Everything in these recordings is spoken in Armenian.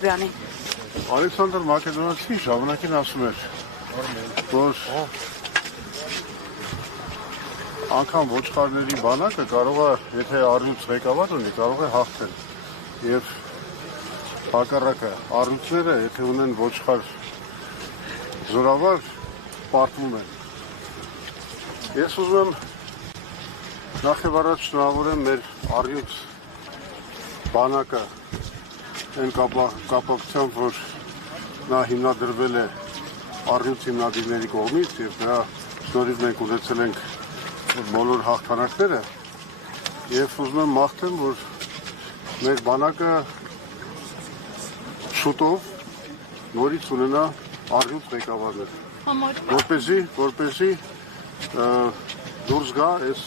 Ալեքսանդր Մակեդոնացի ժամանակին ասում էր, որ անգամ ոչխարների բանակը կարող է, եթե առյուծ ղեկավար ունի, կարող է հաղթել։ Եվ հակառակը առյուծները, եթե ունեն ոչխար զորավար, պարտվում են։ Ես ուզում եմ նախ եւ առաջ շնորհավորեմ մեր առյուծ բանակը այն կապակցությամբ, որ նա հիմնադրվել է առյուծ հիմնադիրների կողմից եւ նրա շնորհիվ մենք ունեցել ենք բոլոր հաղթանակները եւ ուզում եմ մաղթեմ, որ մեր բանակը շուտով նորից ունենա առյուծ ղեկավարներ, որպեսզի դուրս գա այս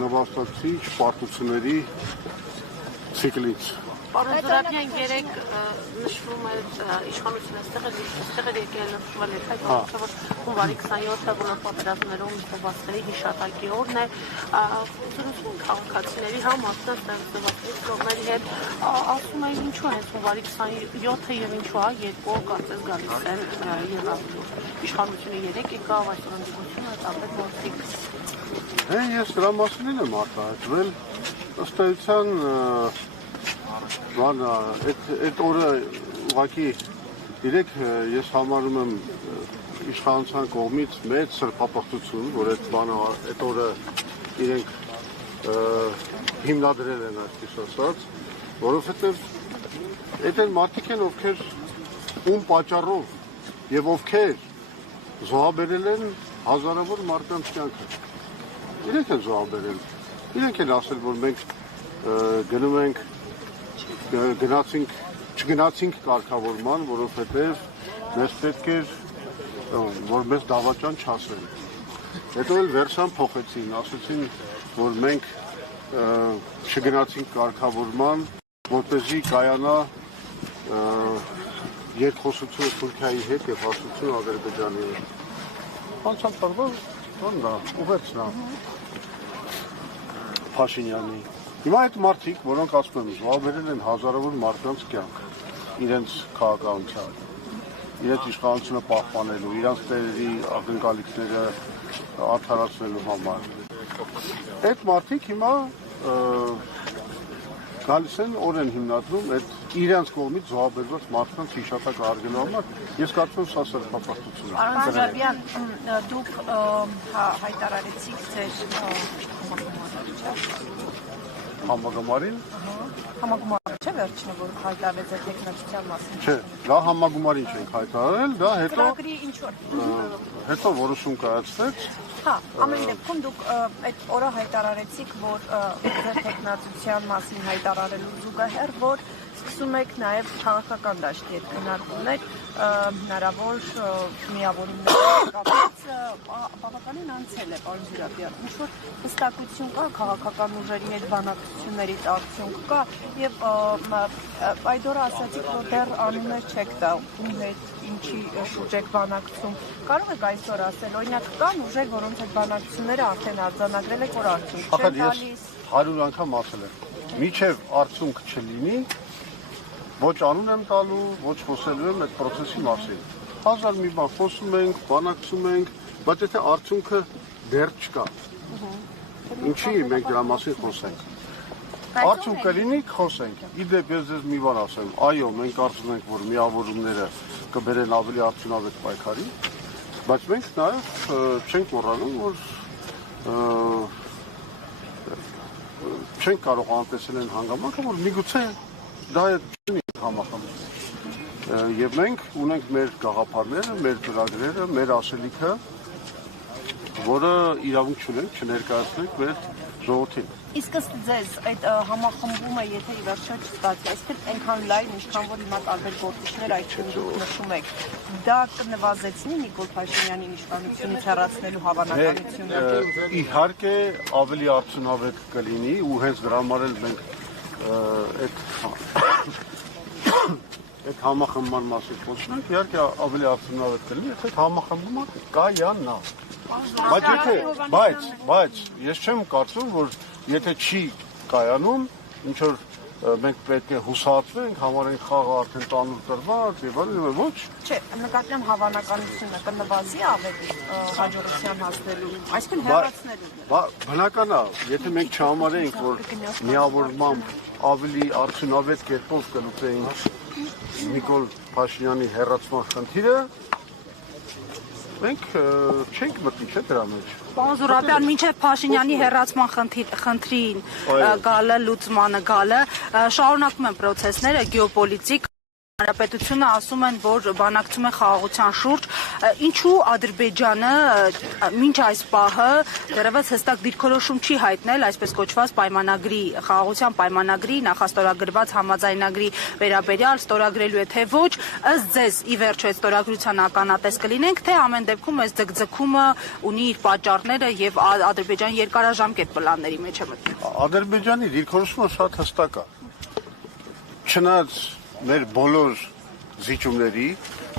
նվաստացիչ պարտությունների ցիկլից։ Պարոն Զուրաբյան, երեք նշվում է իշխանությունը ստեղ էր եկել նշվել է այդ որ հունվարի 27-ը բոլոր պատերազմներում զոհվածների հիշատակի օրն է, զրուցում քաղաքացիների համացած զոհվածների կողմերի հետ, ասում են ինչու է հունվարի 27-ը եւ ինչու է երկու կարծես գալիս են եւ իշխանությունը երեք եկավ, այսօր ընդդիմությունը տապետ գործիք։ Ես դրա մասին եմ արտահայտվել, ըստ էության այդ օրը ուղղակի իրեք ես համարում եմ իշխանության կողմից մեծ սրբապղծություն, որ այդ օրը իրենք հիմնադրել են այսպես ասած, որովհետև այդ են մարդիկ են, ովքեր ում պատճառով եւ ովքեր զոհաբերել են հազարավոր մարդկանց կյանքը։ Իրենք են զոհաբերել, իրենք են ասել, որ մենք գնում ենք չգնացինք կարգավորման, որովհետև մեզ պետք էր, որ մեզ դավաճան չասեն։ Հետո էլ վերջան փոխեցին, ասեցին, որ մենք չգնացինք կարգավորման, որպեսզի կայանա երկխոսություն Թուրքիայի հետ եւ հաստություն Ադրբեջանի հետ։ Անցած տարվա ուղերձն է Փաշինյանի։ Հիմա այդ մարդիկ, որոնք ասում են, զոհաբերել են հազարավոր մարդկանց կյանք, իրենց քաղաքականությամբ, իրենց իշխանությունը պահպանելու, իրենց տերերի ակնկալիքները արդարացնելու համար։ Այդ մարդիկ հիմա գալիս են օր են հիմնադրում այդ իրենց կողմից զոհաբերված մարդկանց հիշատակը հարգելու համար։ Ես կարծում եմ սա սրբապղծություն է։ Պարոն Զուրաբյան, դուք հայտարարեցիք ձեր Համագումարին։ Համագումարը չէ վերջինը, որ հայտարարեց այդ տեխնոլոգիական մասին։ Չէ, դա համագումարին չենք հայտարարել, դա ծրագրի ինչ որ հետո որոշում կայացվեց։ Հա, ամեն դեպքում դուք այդ օրը հայտարարեցիք, որ ձեր տեխնոլոգիական մասին հայտարարելու զուգահեռ, որ սկսում եք նաև քաղաքական դաշտի հետ քննարկումներ, հնարավոր միավորումներ կապված բավականին անցել է, պարոն Զուրաբյան, ինչ-որ հստակություն կա քաղաքական ուժերի հետ բանակցություններից արդյունք կա եւ այդ օրը ասացիք, որ դեռ անուններ չեք տա, ում հետ ինչի շուրջ եք բանակցում, կարող եք այսօր ասել, օրինակ կան ուժեր, որոնց հետ բանակցությունները արդեն արձանագրել եք, որ արդյունք չեն տալիս։ 100 անգամ ասել եմ, միջև արդյունք չլինի, ոչ անուն եմ տալու, ոչ խոսելու եմ այդ process-ի մասին։ Հազար մի բան խոսում ենք, բանակցում ենք, բայց եթե արդյունքը դեռ չկա, ինչի մենք դրա մասին խոսենք։ Արդյունք կլինի, խոսենք։ Իդեպ ես ձեզ մի բան ասեմ, այո, մենք կարծում ենք, որ միավորումները կբերեն ավելի արդյունավետ պայքարի, բայց մենք նաև չենք մոռանում, որ չենք կարող անտեսել այն հանգամանքը, որ միգուցե դա չի համախմբում։ Եվ մենք ունենք մեր գաղափարները, մեր ծրագրերը, մեր ասելիքը, որը իրավունք չունենք չներկայացնենք մեր ժողովրդին։ Իսկ ըստ ձեզ այդ համախմբումը, եթե ի վերջո չստացվի, այսինքն այնքան լայն, ինչքան որ հիմա տարբեր գործիչներ այդ դուք նշում եք, դա կնվազեցնի Նիկոլ Փաշինյանին իշխանությունից հեռացնելու հավանականությունը։ Իհարկե ավելի արդյունավետ կլինի ու հենց դրա համար էլ մենք այդ համախմբման մասին խոսում ենք, իհարկե ավելի արդյունավետ կլինի, եթե այդ համախմբումը կայանա։ Բայց ես չեմ կարծում, որ եթե չի կայանում, ինչ որ մենք պետք է հուսահատվենք, համարենք խաղը արդեն տանուր տրված եւ այլն, ոչ։ Չէ, նկատի ունեմ հավանականությունը կնվազի ավելի հաջողության հասնելու, այսինքն հեռացնելու։ Բնական է, եթե մենք չհամարենք, որ միավորմամբ ավելի արդյունավետ կերպով կլուծեինք Նիկոլ Փաշինյանի հեռացման խնդիրը, մենք չենք մտնի, չէ՞ դրա մեջ։ Պարոն Զուրաբյան, մինչև Փաշինյանի հեռացման խնդրին գալը, լուծմանը գալը, շարունակվում են պրոցեսները գեոպոլիտիկ, հանրապետությունը ասում են, որ բանակցում է խաղաղության շուրջ, ինչու Ադրբեջանը մինչ այս պահը դեռևս հստակ դիրքորոշում չի հայտնել այսպես կոչված պայմանագրի, խաղաղության պայմանագրի, նախաստորագրված համաձայնագրի վերաբերյալ ստորագրելու է, թե ոչ, ըստ ձեզ ի վերջո այդ ստորագրության ականատես կլինենք, թե ամեն դեպքում այս ձգձգումը ունի իր պատճառները եւ Ադրբեջանի երկարաժամկետ պլանների մեջ է մտնում։ Ադրբեջանի դիրքորոշումը շատ հստակ է։ Չնայած մեր բոլոր զիջումների,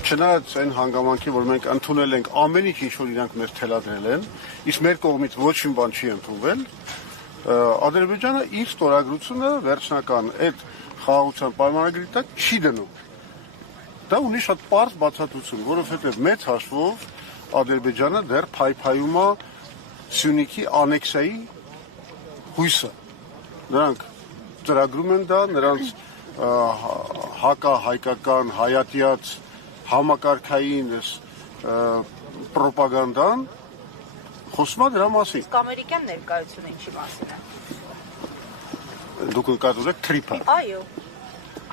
չնայած այն հանգամանքի, որ մենք ընդունել ենք ամեն ինչ, որ իրանք մեզ թելադրել են, իսկ մեր կողմից ոչ մի բան չի ընդունվել, Ադրբեջանը իր ստորագրությունը վերջնական այդ խաղաղության պայմանագրի տակ չի դնում։ Դա ունի շատ պարզ բացատրություն, որովհետև մեծ հաշվով Ադրբեջանը դեռ փայփայում է Սյունիքի անեքսիայի հույսը։ Նրանք ծրագրում են դա, նրանց հակահայկական, հայատյաց, համակարգային պրոպագանդան խոսում է դրա մասին։ Իսկ ամերիկյան ներկայությունը ինչի մասին է։ Դուք նկատում եք թրիփը։ Այո։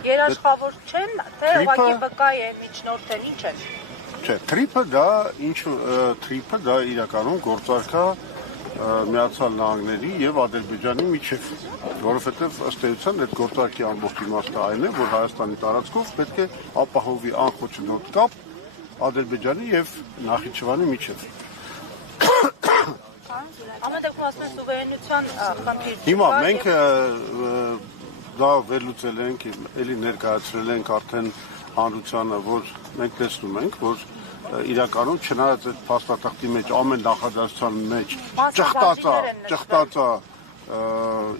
Երաշխավոր չեն, թե ուղղակի վկայ են, միջնորդ են, ինչ են։ Չէ, թրիփը դա իրականում գործարք է Միացյալ Նահանգների եւ Ադրբեջանի միջև, որովհետեւ ըստ էության այդ գործարքի ամբողջ իմաստը այն է, որ Հայաստանի տարածքով պետք է ապահովի անխոչնդոտ կապ Ադրբեջանի եւ Նախիջևանի միջև։ Ամեն դեպքում ասում են սուվերենության խնդիր։ Հիմա մենք դա վերլուծել ենք, էլի ներկայացրել ենք արդեն հանրությանը, որ մենք տեսնում ենք, որ իրականում չնայած այդ փաստաթղթի մեջ ամեն նախադասության մեջ ճխտած է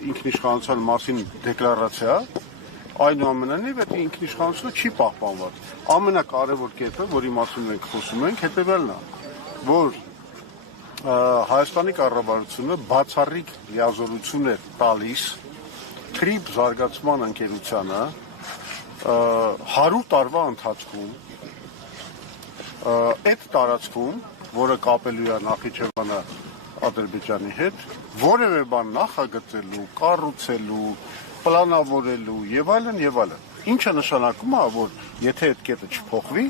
ինքնիշխանության մասին դեկլարացիա, այնուամենայնիվ այդ ինքնիշխանությունը չի պահպանված։ Ամենակարևոր կետը, որի մասին մենք խոսում ենք, հետևյալն է, որ Հայաստանի կառավարությունը բացառիկ լիազորություն է տալիս թրիփ զարգացման ընկերությանը 100 տարվա ընթացքում այդ տարածքում, որը կապելու է Նախիջևանը Ադրբեջանի հետ, որևէ բան նախագծելու, կառուցելու, պլանավորելու եւ այլն եւ այլն։ Ինչը նշանակում է, որ եթե այդ կետը չփոխվի,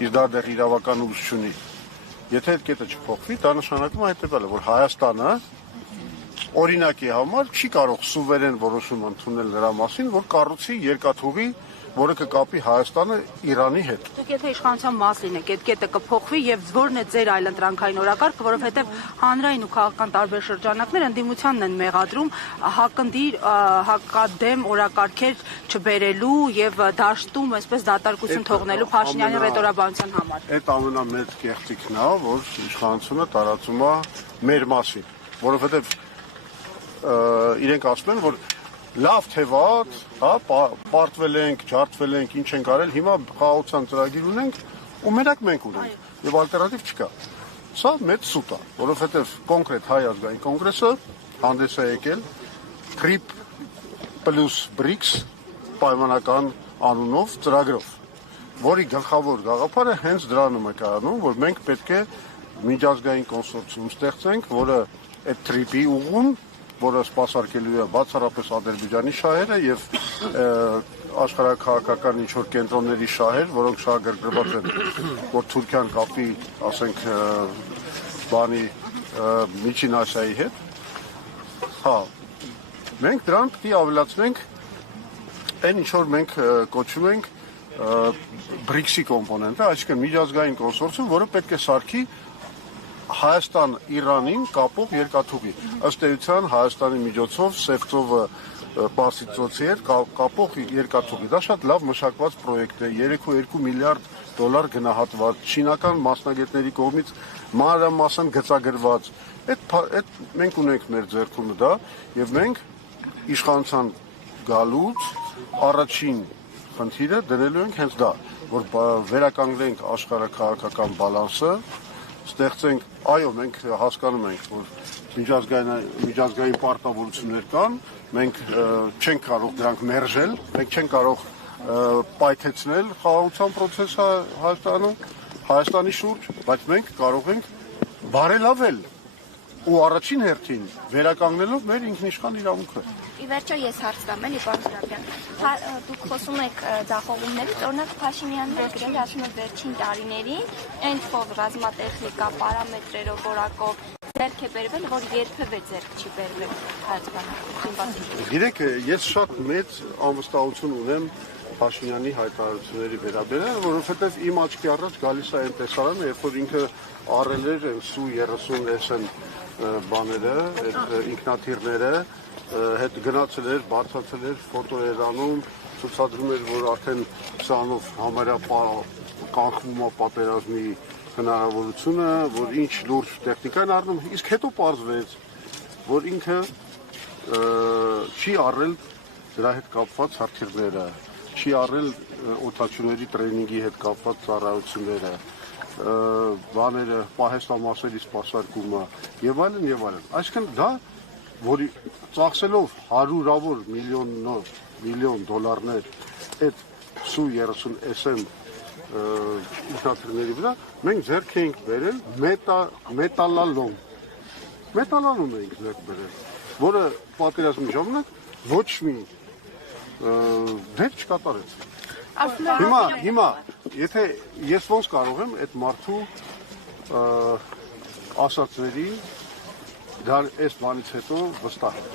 իսկ դա դեռ իրավական ուժ չունի, եթե այդ կետը չփոխվի, դա նշանակում է հետեւյալը, որ Հայաստանը օրինակի համար չի կարող սուվերեն որոշում ընդունել նրա մասին, որ կառուցի երկաթուղի, որը կկապի Հայաստանը Իրանի հետ։ Դուք եթե իշխանության մաս լինեք, այդ կետը կփոխվի եւ ո՞րն է ձեր այլընտրանքային օրակարգը, որովհետեւ հանրային ու քաղաքական տարբեր շրջանակներ ընդդիմությանն են մեղադրում հակնդիր, հակադեմ օրակարգեր չբերելու եւ դաշտում այսպես դատարկություն թողնելու Փաշինյանի ռետորաբանության համար։ Այդ ամենամեծ կեղծիքն է, որ իշխանությունը տարածում է մեր մասին, որովհետեւ իրենք ասում են, որ լավ թե վատ, հա, պարտվել ենք, ջարդվել ենք, ինչ ենք արել, հիմա խաղաղության ծրագիր ունենք ու մենակ մենք ունենք եւ ալտերնատիվ չկա։ Սա մեծ սուտ է, որովհետեւ կոնկրետ Հայ ազգային կոնգրեսը հանդես է եկել TRIP plus BRICS պայմանական անունով ծրագրով, որի գլխավոր գաղափարը հենց դրանում է կայանում, որ մենք պետք է միջազգային կոնսորցիում ստեղծենք, որը այդ TRIP-ի ուղղուն, որը սպասարկելու է բացառապես Ադրբեջանի շահերը եւ աշխարհակահաղական ինչ-որ կենտրոնների շահեր, որոնք շահագրգռված են, որ Թուրքիան կապի, ասենք, բանի Միջին Ասիայի հետ։ Հա, մենք դրան պետք է ավելացնենք այն ինչ որ մենք կոչում ենք BRICS-ի կոմպոնենտը, այսինքն միջազգային կոնսորցիում, որը պետք է սարքի Հայաստան-Իրանին կապող երկաթուղի։ Ըստ էության Հայաստանի միջոցով Սևծովը Պարսից ծոցի հետ կապող երկաթուղի։ Դա շատ լավ մշակված պրոյեկտ է, 3.2 միլիարդ դոլար գնահատված, չինական մասնագետների կողմից մանրամասն գծագրված։ Այդ մենք ունենք մեր ձեռքում դա եւ մենք իշխանության գալուց առաջին խնդիրը դնելու ենք հենց դա, որ վերականգնենք աշխարհաքաղաքական բալանսը, ստեղծենք, այո, մենք հասկանում ենք, որ միջազգային պարտավորություններ կան, մենք չենք կարող դրանք մերժել, մենք չենք կարող պայթեցնել խաղաղության process-ը Հայաստանի շուրջ, բայց մենք կարող ենք բարելավել ու առաջին հերթին վերականգնելով մեր ինքնիշխան իրավունքը։ Ի վերջո ես հարց տամ, էլի պարոն Սուրաբյան, դուք խոսում եք ձախողումներից, օրինակ Փաշինյանն էլ գրել, ասում է վերջին տարիներին այն ռազմատեխնիկա, պարամետրերով, որակով ձեռք է բերվել, որ երբևէ ձեռք չի բերվել հայաստանում։ Գիտեք, ես շատ մեծ անվստահություն ունեմ Փաշինյանի հայտարարությունների վերաբերյալ, որովհետև իմ աչքի առաջ գալիս է այն տեսարանը, երբ որ ինքը առել էր Սու 30S բաները, այդ ինքնաթիռները, հետ գնացել էր, բարձրացել էր, ֆոտոեր անում, ցուցադրում էր, որ արդեն սրանով համարյա կանխվում է պատերազմի հնարավորությունը, որ ինչ լուրջ տեխնիկա են առնում, իսկ հետո պարզվեց, որ ինքը չի առել դրա հետ կապված հրթիռները, չի առել օդաչուների տրեյնինգի հետ կապված ծառայությունները, բաները, պահեստամասերի սպասարկումը եւ այլն եւ այլն։ Այսինքն դա, որի ծախսելով հարյուրավոր միլիոն դոլարներ այդ Սու 30SM ինքնաթիռների վրա, մենք ձեռք էինք բերել մետալալոմ էինք ձեռք բերել, որը պատերազմի ժամանակ ոչ մի դեպք չկատարեց։ Հիմա, եթե ես ոնց կարող եմ այդ մարդու ասածների այս բանից հետո վստահել։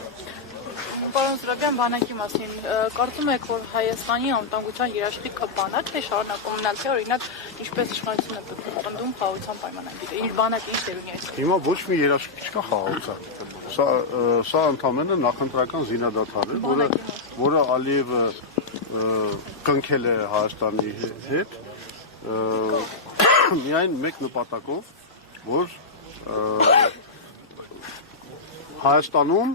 Պարոն Սուրաբյան, բանակի մասին կարծում եք, որ Հայաստանի անվտանգության երաշխիքը բանակ է շարունակում մնալ, թե օրինակ ինչպես իշխանությունը պնդում խաղաղության պայմանագիրը, իր բանակը ինչ դեր ունի այստեղ։ Հիմա ոչ մի երաշխիք չկա խաղաղության։ Սա ընդամենը նախընտրական զինադադար է, որը Ալիևը կնքել է Հայաստանի հետ միայն մեկ նպատակով, որ Հայաստանում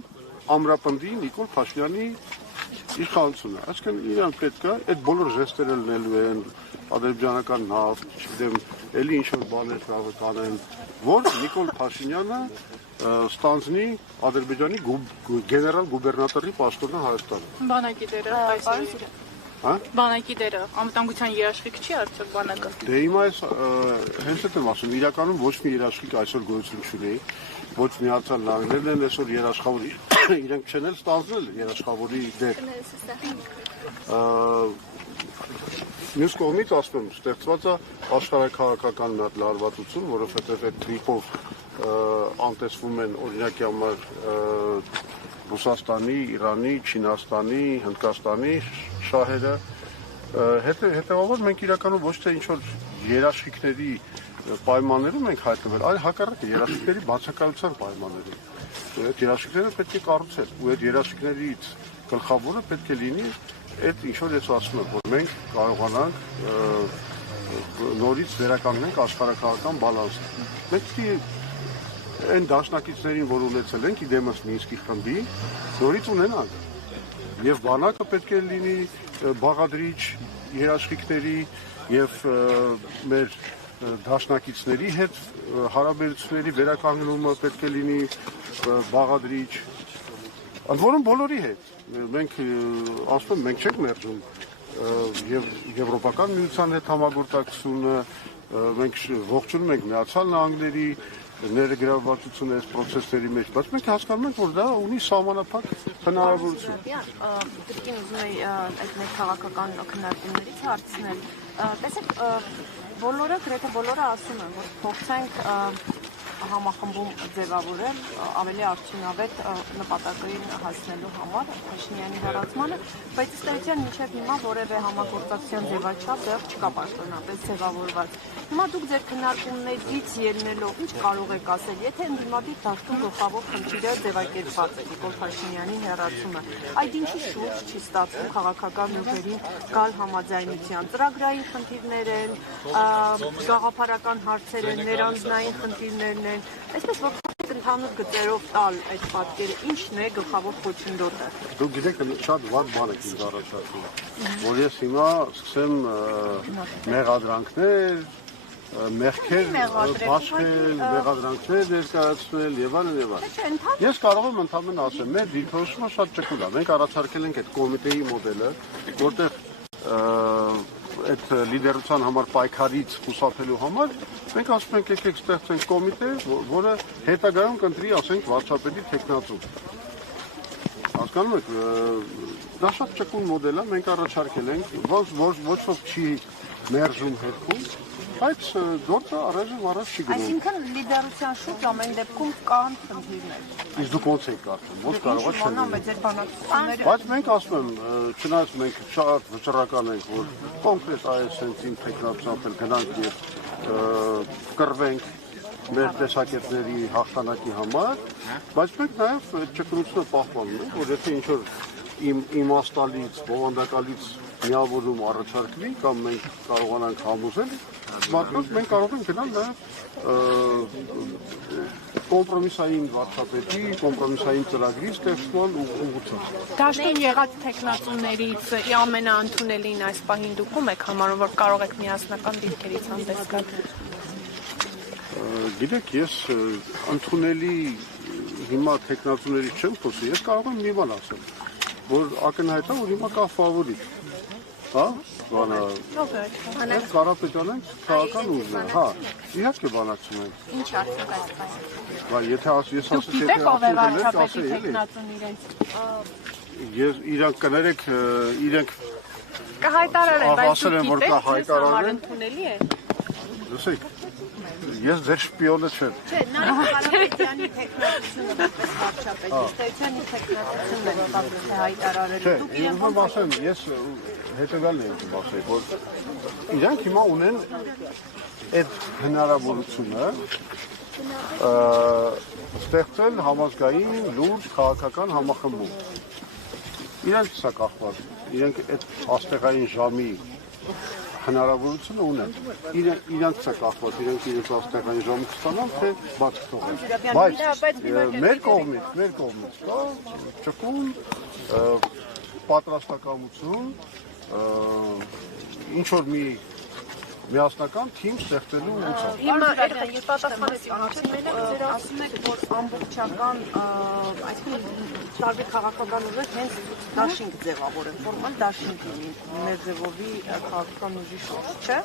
ամրապնդի Նիկոլ Փաշինյանի իշխանությունը։ Այսինքն իրան պետք է այդ բոլոր ժեստերը լինելու են, ադրբեջանական նավթ, չգիտեմ, էլի ինչ-որ բաներ կարող կանեն, որ Նիկոլ Փաշինյանը ստանձնի Ադրբեջանի գեներալ գուբերնատորի պաշտոնը Հայաստանում։ Բանակի դերը այսօր։ Բանակի դերը անվտանգության երաշխիք չի արդյոք բանակը։ Դե հիմա հենց այդ եմ ասում, իրականում ոչ մի երաշխիք այսօր գոյություն չունի, ոչ Միացյալ Նահանգներն են այսօր երաշխավորի, իրենք չեն էլ ստանձնել երաշխավորի դեր։ Մյուս կողմից ասում եմ, ստեղծված է աշխարհաքաղաքական մի հատ լարվածություն, որովհետև այդ տրիպով անտեսվում են օրինակի համար Ռուսաստանի, Իրանի, Չինաստանի, Հնդկաստանի շահերը, հետևաբար մենք իրականում ոչ թե ինչ-որ երաշխիքների պայմաններում ենք հայտնվել, այլ հակառակը երաշխիքների բացակայության պայմաններում։ Այդ երաշխիքները պետք է կառուցել, ու այդ երաշխիքներից գլխավորը պետք է լինի այդ ինչ-որ ես ասում եմ, որ մենք կարողանանք նորից վերականգնենք աշխարհաքաղաքական բալանսը։ Մենք այն դաշնակիցներին, որ ունեցել ենք իդեմս Մինսկի խմբի, նորից ունենանք։ Եվ բանակը պետք է լինի բաղադրիչ երաշխիքների եւ մեր դաշնակիցների հետ հարաբերությունների վերականգնումը պետք է լինի բաղադրիչ։ Ընդ որում բոլորի հետ։ Մենք ասում եմ, մենք չենք մերժում եւ Եվրոպական միության հետ համագործակցությունը, մենք ողջունում ենք Միացյալ Նահանգների ներգրավվածությունը այս process-ների մեջ, բայց մենք հասկանում ենք, որ դա ունի սահմանափակ հնարավորություն։ Կրկին ուզում եի այդ մեր քաղաքական քննարկումներից հարցնել։ Տեսեք, բոլորը, գրեթե բոլորը ասում են, որ փորձենք համախմբում ձևավորել ավելի արդյունավետ նպատակային հասնելու համար Փաշինյանի հեռացմանը, բայց ըստ էության մինչև հիմա որևէ համագործակցության ձևաչափ դեռ չկա պաշտոնապես ձևավորված։ Հիմա դուք ձեր քննարկումներից ելնելով ինչ կարող եք ասել, եթե ընդդիմադիր դաշտում գլխավոր խնդիրը ձևակերպված է Նիկոլ Փաշինյանի հեռացումը, այդ ինչի շուրջ չի ստացվում քաղաքական ուժերին գալ համաձայնության, ծրագրային խնդիրներ են, գաղափարական հարցեր են, ներանձնային խնդիրներն են, այսպես որ այդ ընդհանուր գծերով տալ այդ պատկերը ի՞նչն է գլխավոր խոչընդոտը։ Դուք գիտեք շատ վատ բան եք ինձ առաջարկում, որ ես հիմա սկսեմ մեղադրանքներ, մեղքեր բաշխել, մեղադրանքներ ներկայացնել եւ այլն։ Ես կարող եմ ընդհանրապես ասել, մեր դիրքորոշումը շատ ճկուն է։ Մենք առաջարկել ենք այդ կոմիտեի մոդելը, որտեղ այդ լիդերության համար պայքարից խուսափելու համար մենք ասում ենք եկեք ստեղծենք կոմիտե, որը հետագայում կընտրի, ասենք, վարչապետի թեկնածու։ Հասկանում եք, դա շատ ճկուն մոդել է, մենք առաջարկել ենք, ոչ ոք չի մերժում հետքում, բայց գործը առայժմ առաջ չի գնում։ Այսինքն լիդերության շուրջ ամեն դեպքում կան խնդիրներ։ Իսկ դուք ոնց եք կարծում, ոնց կարող է չլինել։ Ձեր բանակցությունները։ Բայց մենք ասում եմ, չնայած մենք շատ վճռական ենք, որ կոնկրետ այս sense-ին տեխնոլոգիական գնանք եւ կռվենք մեր տեսակետների հաղթանակի համար, բայց մենք նաեւ ճկունությունը պահպանում ենք, որ եթե ինչ-որ իմաստալից, բովանդակալից միավորում առաջարկվի կամ մենք կարողանանք համոզել, մարդկանց մենք կարող ենք գնալ նաեւ կոմպրոմիսային վարչապետի, կոմպրոմիսային ծրագրի ստեղծման ուղղությամբ։ Դաշտում եղած տեխնացուներից ամենաընդունելին այս պահին դուք ում եք համարում, որ կարող եք միասնական դիրքերից հանդես գալ։ Գիտեք, ես ընդունելի հիմա տեխնացուների չեմ խոսի, ես կարող եմ մի բան ասել, որ ակնհայտ է, որ հիմա կա ֆավորիտ։ Հա, բանը։ Այս Կարապետյանն քաղաքական ուժն է, հա, իհարկե բանակցում ենք։ Ինչ արդյունք այս բանը։ Բայց եթե ես ասես Գիտեք ով է վարչապետի տեխնացուն իրենց։ Ես իրանք կներեք, իրենք Կհայտարարեն, բայց ասել են, որ կա հայտարարեն։ ընդունելի է։ Լսեք, ես ձեր շպիոնը չեմ։ Չէ, նա Կարապետյանի տեխնացությունը որպես վարչապետ, Ստեյցյանի տեխնացությունն է որպես հայտարարել։ Չէ, ուզում ասեմ, ես հետևյալն եմ ասել, որ իրանք հիմա ունեն այդ հնարավորությունը ստեղծել համազգային լուրջ քաղաքական համախմբում։ Իրանք սա կախված, իրանք այդ աստեղային ժամի հնարավորությունը ունեն։ Իրանք սա կախված, իրանք իրենց աստեղային ժամը կստանան, թե բաց կթողեն։ Բայց մեր կողմից կա ճկուն պատրաստակամություն, ինչ որ մի միասնական թիմ ստեղծելու ուղղությամբ։ Հիմա ես պատասխանեցի, ասում եք, որ ամբողջական, այսինքն տարբեր քաղաքական ուժեր հենց դաշինք ձևավորեն, ֆորմալ դաշինք լինի Մերձևովի քաղաքական ուժի շուրջ, չէ՞։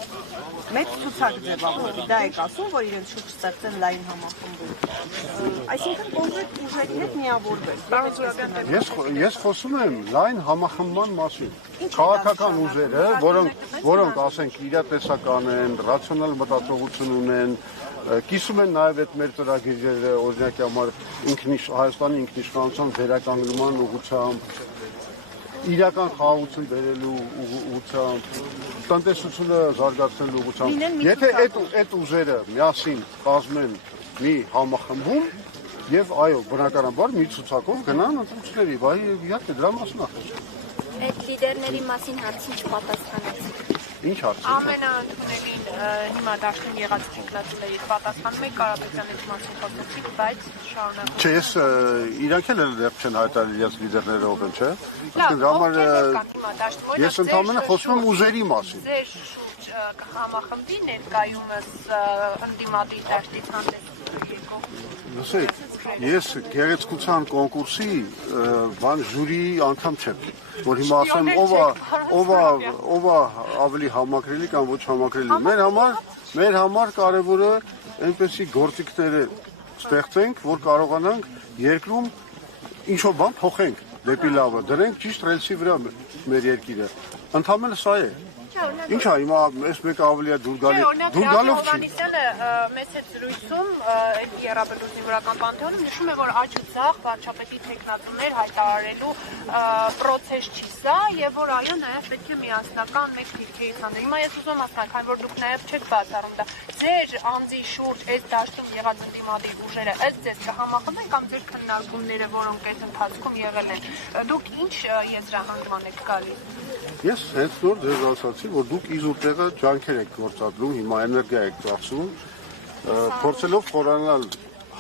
Մեծ ցուցակ ձևավորի, դա եք ասում, որ իրենց շուրջ ստեղծեն լայն համախմբում։ Այսինքն կոնկրետ ուժերի հետ միավորվել։ Պարոն Զուրաբյան, Ես խոսում եմ լայն համախմբման մասին։ Քաղաքական ուժերը, որոնք ասենք իրատեսական են, ռացիոնալ մտածողություն ունեն, կիսում են նաև այդ մեր ծրագրերը, օրինակի համար Հայաստանի ինքնիշխանության վերականգնման ուղղությամբ, իրական խաղաղություն բերելու ուղղությամբ, տնտեսությունը զարգացնելու ուղղությամբ։ Եթե այդ ուժերը միասին կազմեն մի համախմբում, եւ այո, բնականաբար մի ցուցակով գնան ընտրությունների, բայց իհարկե դրա մասին է խոսքը։ Այդ լիդերների մասին հարցին չպատասխանեցիք։ Ինչ հարց։ ամենաընդունելին հիմա դաշտում եղած տեխնացուներից պատասխանում եք Կարապետյանի մասին խոսեցիք, բայց շարունակում։ Չէ, ես իրանք էլ դեռ չեն հայտարարել իրենց լիդերները ով են, չէ։ Ես ընդհանրապես խոսում եմ ուժերի մասին։ Ձեր շուրջ համախմբի ներկայումս ընդդիմադի դաշտից հանդես եկող։ Լսեք, ես գեղեցկության կոնկուրսի ժյուրիի անդամ չեմ, որ հիմա ասեմ ով է ավելի համակրելի կամ ոչ համակրելի։ Մեր համար կարևորը այնպեսի գործիքներ ստեղծենք, որ կարողանանք երկրում ինչ-որ բան փոխենք դեպի լավը, դրենք ճիշտ ռելսի վրա մեր երկիրը։ Ընդհանրապես սա է։ Ինչ է հիմա այս մեկը ավելի է դուր գալով չի։ Մեծ հետ զրույցում այդ Եռաբլութի վրական պանթեոնում նշում է, որ աճ ու ձախ վարչապետի տեխնացուներ հայտարարելու process չի սա եւ որ այո նաեւ պետք է միասնական մեկ դիրքերից անել։ Հիմա ես ուզում եմ ասել, քանի որ դուք նաեւ չեք բացառում դա, ձեր անձի շուրջ այս դաշտում եղած ընդդիմադիր ուժերը ըստ ձեզ կհամախմբեն կամ ձեր քննարկումները, որոնք այս ընթացքում եղել են, դուք ինչ եզրահանգման եք գալիս։ Ես հենց նոր ձեզ ասացի, որ դուք իզուր տեղը ջանքեր եք գործադրում, հիմա էներգիա եք ծախսում, փորձելով խորանալ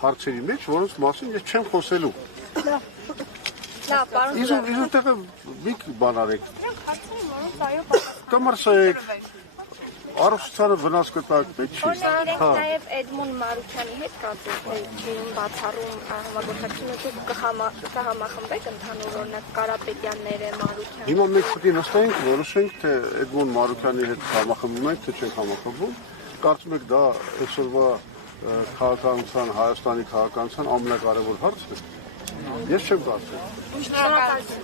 հարցերի մեջ, որոնց մասին ես չեմ խոսելու։ Լավ, պարոն Իզուր տեղը մի բան արեք։ հարցերին, որոնց այո, Կմրսեք, առողջությանը վնաս կտակ, պետք չի։ Օրինակ իրենք նաև Էդմոն Մարուքյանի հետ կազմում բացառում համագործակցությունը դուք կհամախմբեք ընդհանուր օրինակ Կարապետյանները, Մարուքյան։ Հիմա մենք պետք է նստենք, որոշենք, թե Էդմոն Մարուքյանի հետ համախմբում ենք, թե չենք համախմբում։ Կարծում եք դա այսօրվա քաղաքականության, Հայաստանի քաղաքականության ամենակարևոր հարցն է։ Ես չեմ կարծում։ Շնորհակալություն։